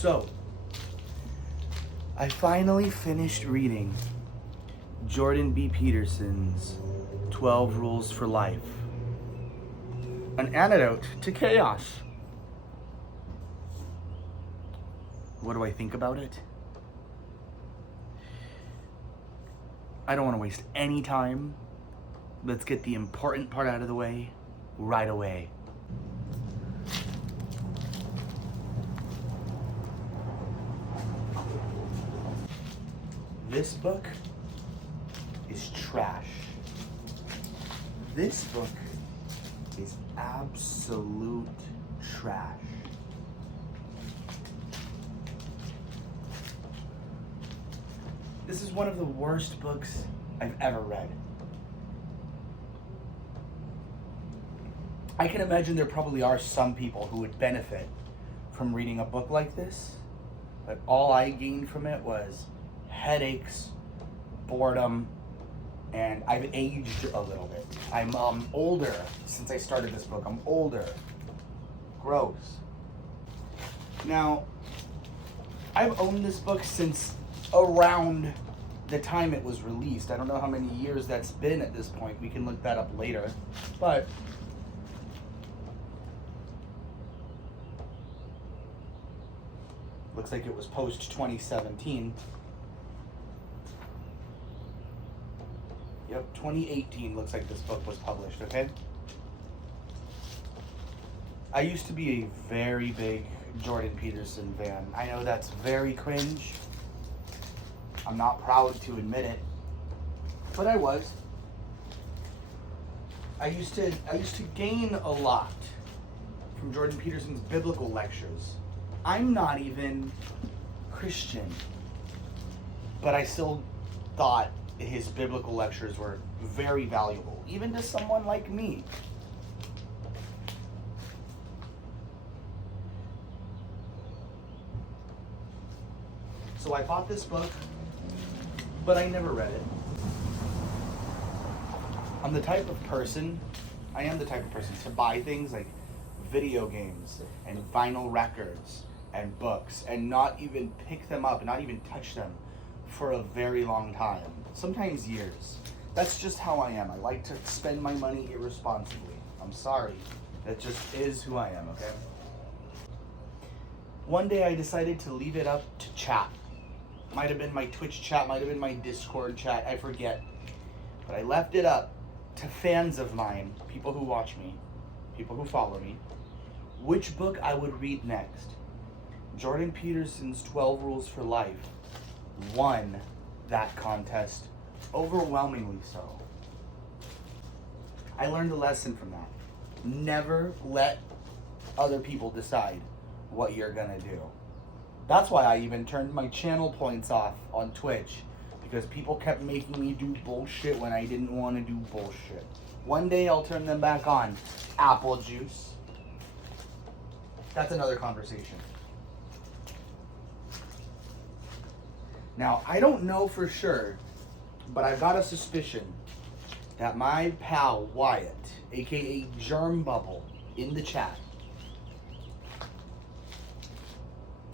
So, I finally finished reading Jordan B. Peterson's 12 Rules for Life, an antidote to chaos. What do I think about it? I don't want to waste any time. Let's get the important part out of the way right away. This book is trash. This book is absolute trash. This is one of the worst books I've ever read. I can imagine there probably are some people who would benefit from reading a book like this, but all I gained from it was headaches, boredom, and I've aged a little bit. I'm older since I started this book. I'm older. Gross. Now, I've owned this book since around the time it was released. I don't know how many years that's been at this point. We can look that up later. But looks like it was post 2017. Yep, 2018 looks like this book was published, okay? I used to be a very big Jordan Peterson fan. I know that's very cringe. I'm not proud to admit it, but I was. I used to gain a lot from Jordan Peterson's biblical lectures. I'm not even Christian, but I still thought his biblical lectures were very valuable, even to someone like me. So I bought this book, but I never read it. I am the type of person to buy things like video games and vinyl records and books and not even pick them up and not even touch them for a very long time, sometimes years. That's just how I am. I like to spend my money irresponsibly. I'm sorry. That just is who I am, okay? One day I decided to leave it up to chat. Might have been my Twitch chat, might have been my Discord chat, I forget. But I left it up to fans of mine, people who watch me, people who follow me, which book I would read next. Jordan Peterson's 12 Rules for Life won that contest, overwhelmingly so. I learned a lesson from that. Never let other people decide what you're gonna do. That's why I even turned my channel points off on Twitch, because people kept making me do bullshit when I didn't want to do bullshit. One day I'll turn them back on. Apple juice. That's another conversation. Now, I don't know for sure, but I've got a suspicion that my pal Wyatt, aka Germ Bubble, in the chat,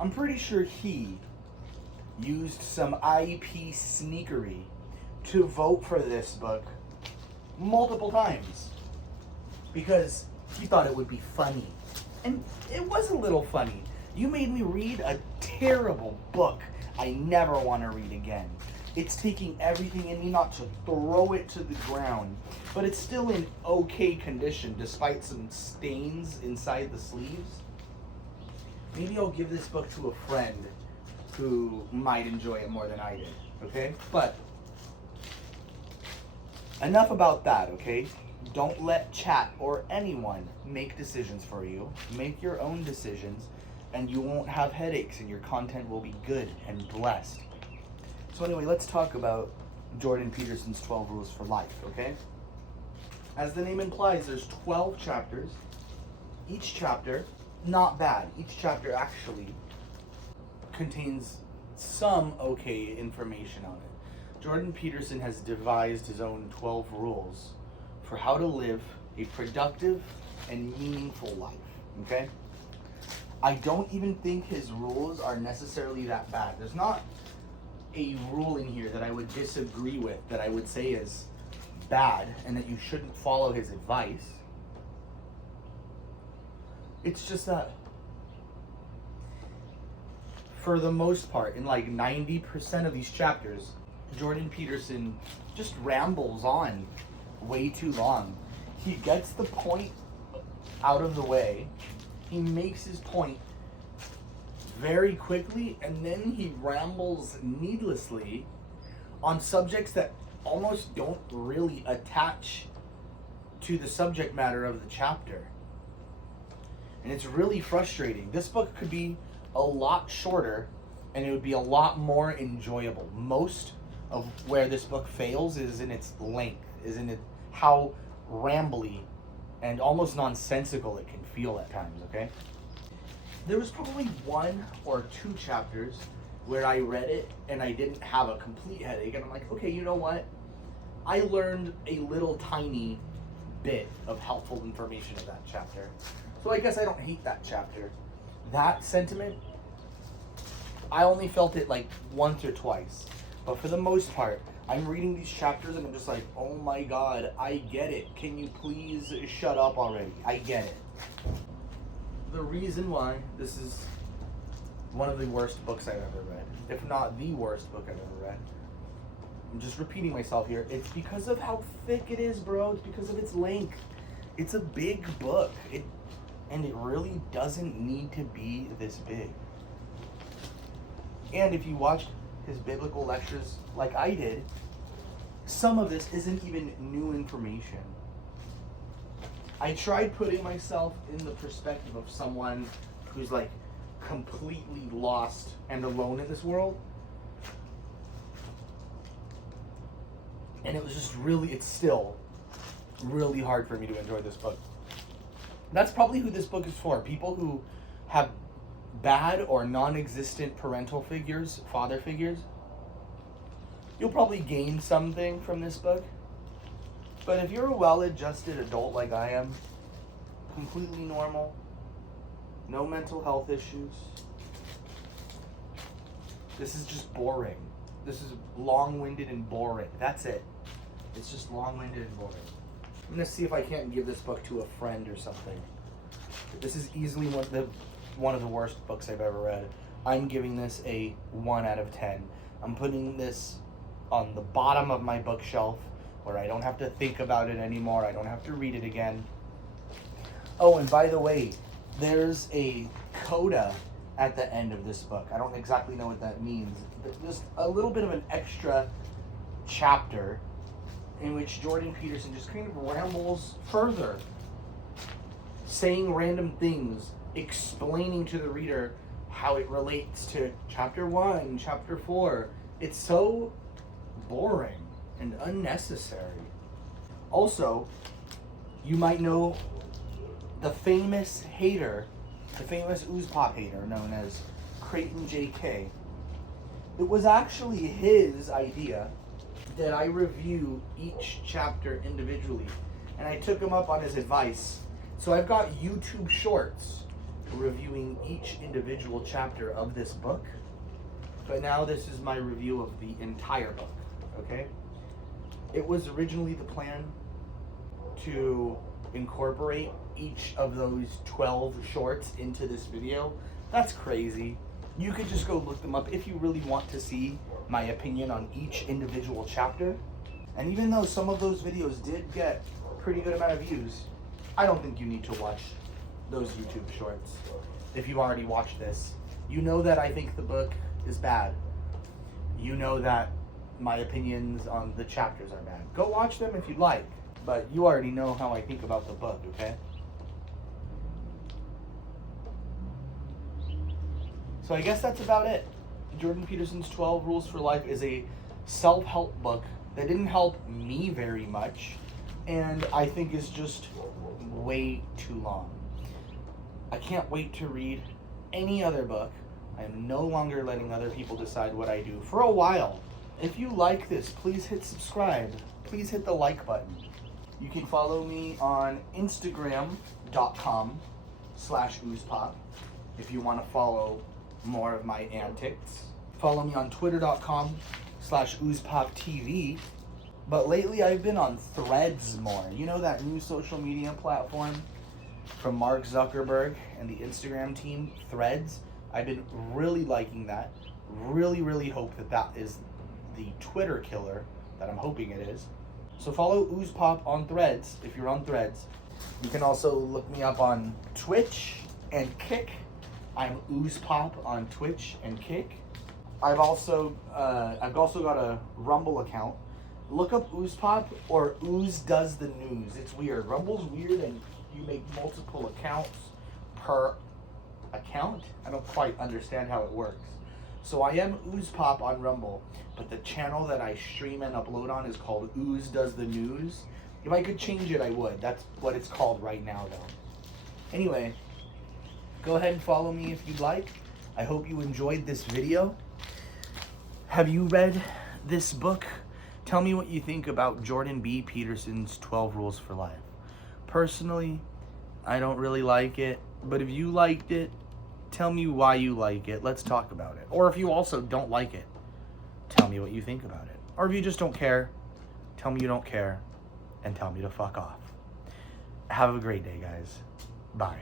I'm pretty sure he used some IP sneakery to vote for this book multiple times because he thought it would be funny. And it was a little funny. You made me read a terrible book I never want to read again. It's taking everything in me not to throw it to the ground, but it's still in okay condition despite some stains inside the sleeves. Maybe I'll give this book to a friend who might enjoy it more than I did, okay? But enough about that, okay? Don't let chat or anyone make decisions for you. Make your own decisions, and you won't have headaches, and your content will be good and blessed. So anyway, let's talk about Jordan Peterson's 12 Rules for Life, okay? As the name implies, there's 12 chapters. Each chapter, not bad. Each chapter actually contains some okay information on it. Jordan Peterson has devised his own 12 rules for how to live a productive and meaningful life, okay? I don't even think his rules are necessarily that bad. There's not a rule in here that I would disagree with, that I would say is bad and that you shouldn't follow his advice. It's just that for the most part, in like 90% of these chapters, Jordan Peterson just rambles on way too long. He gets the point out of the way, he makes his point very quickly, and then he rambles needlessly on subjects that almost don't really attach to the subject matter of the chapter. And it's really frustrating. This book could be a lot shorter and it would be a lot more enjoyable. Most of where this book fails is in its length, is in it how rambly and almost nonsensical it can feel at times, okay? There was probably 1 or 2 chapters where I read it and I didn't have a complete headache, and I'm like, okay, you know what? I learned a little tiny bit of helpful information in that chapter. So I guess I don't hate that chapter. That sentiment, I only felt it like once or twice. But for the most part, I'm reading these chapters and I'm just like, oh my god, I get it. Can you please shut up already? I get it. The reason why this is one of the worst books I've ever read, if not the worst book I've ever read, I'm just repeating myself here, it's because of how thick it is, bro. It's because of its length. It's a big book. And it really doesn't need to be this big. And if you watched his biblical lectures like I did, some of this isn't even new information. I tried putting myself in the perspective of someone who's like completely lost and alone in this world. And it was just really, it's still really hard for me to enjoy this book. That's probably who this book is for. People who have bad or non-existent parental figures, father figures. You'll probably gain something from this book. But if you're a well-adjusted adult like I am, completely normal, no mental health issues, this is just boring. This is long-winded and boring. That's it. It's just long-winded and boring. I'm gonna see if I can't give this book to a friend or something. This is easily one of the worst books I've ever read. I'm giving this a 1 out of 10. I'm putting this on the bottom of my bookshelf where I don't have to think about it anymore. I don't have to read it again. Oh, and by the way, there's a coda at the end of this book. I don't exactly know what that means, but just a little bit of an extra chapter in which Jordan Peterson just kind of rambles further, saying random things, explaining to the reader how it relates to chapter 1, chapter 4. It's so boring and unnecessary. Also, you might know the famous hater, the famous OOZE Pop hater known as Creighton JK. It was actually his idea that I review each chapter individually, and I took him up on his advice. So I've got YouTube shorts reviewing each individual chapter of this book, but now this is my review of the entire book, okay? It was originally the plan to incorporate each of those 12 shorts into this video. That's crazy. You could just go look them up if you really want to see my opinion on each individual chapter. And even though some of those videos did get a pretty good amount of views, I don't think you need to watch those YouTube shorts. If you already watched this, you know that I think the book is bad. You know that my opinions on the chapters are bad. Go watch them if you'd like, but you already know how I think about the book, okay? So I guess that's about it. Jordan Peterson's 12 Rules for Life is a self-help book that didn't help me very much, and I think is just way too long. I can't wait to read any other book. I am no longer letting other people decide what I do for a while. If you like this, please hit subscribe. Please hit the like button. You can follow me on Instagram.com/OOZEPop. if you want to follow more of my antics. Follow me on twitter.com/OOZEPopTV. But lately I've been on Threads more. You know, that new social media platform from Mark Zuckerberg and the Instagram team, Threads. I've been really liking that. Really hope that that is the Twitter killer that I'm hoping it is. So follow OOZE Pop on Threads if you're on Threads. You can also look me up on Twitch and Kick. I'm OOZE Pop on Twitch and Kick. I've also got a Rumble account. Look up OOZE Pop or OOZE Does the News. It's weird. Rumble's weird and you make multiple accounts per account. I don't quite understand how it works. So I am OOZE Pop on Rumble, but the channel that I stream and upload on is called OOZE Does the News. If I could change it, I would. That's what it's called right now, though. Anyway, go ahead and follow me if you'd like. I hope you enjoyed this video. Have you read this book? Tell me what you think about Jordan B. Peterson's 12 Rules for Life. Personally, I don't really like it, but if you liked it, tell me why you like it. Let's talk about it. Or if you also don't like it, tell me what you think about it. Or if you just don't care, tell me you don't care and tell me to fuck off. Have a great day, guys. Bye.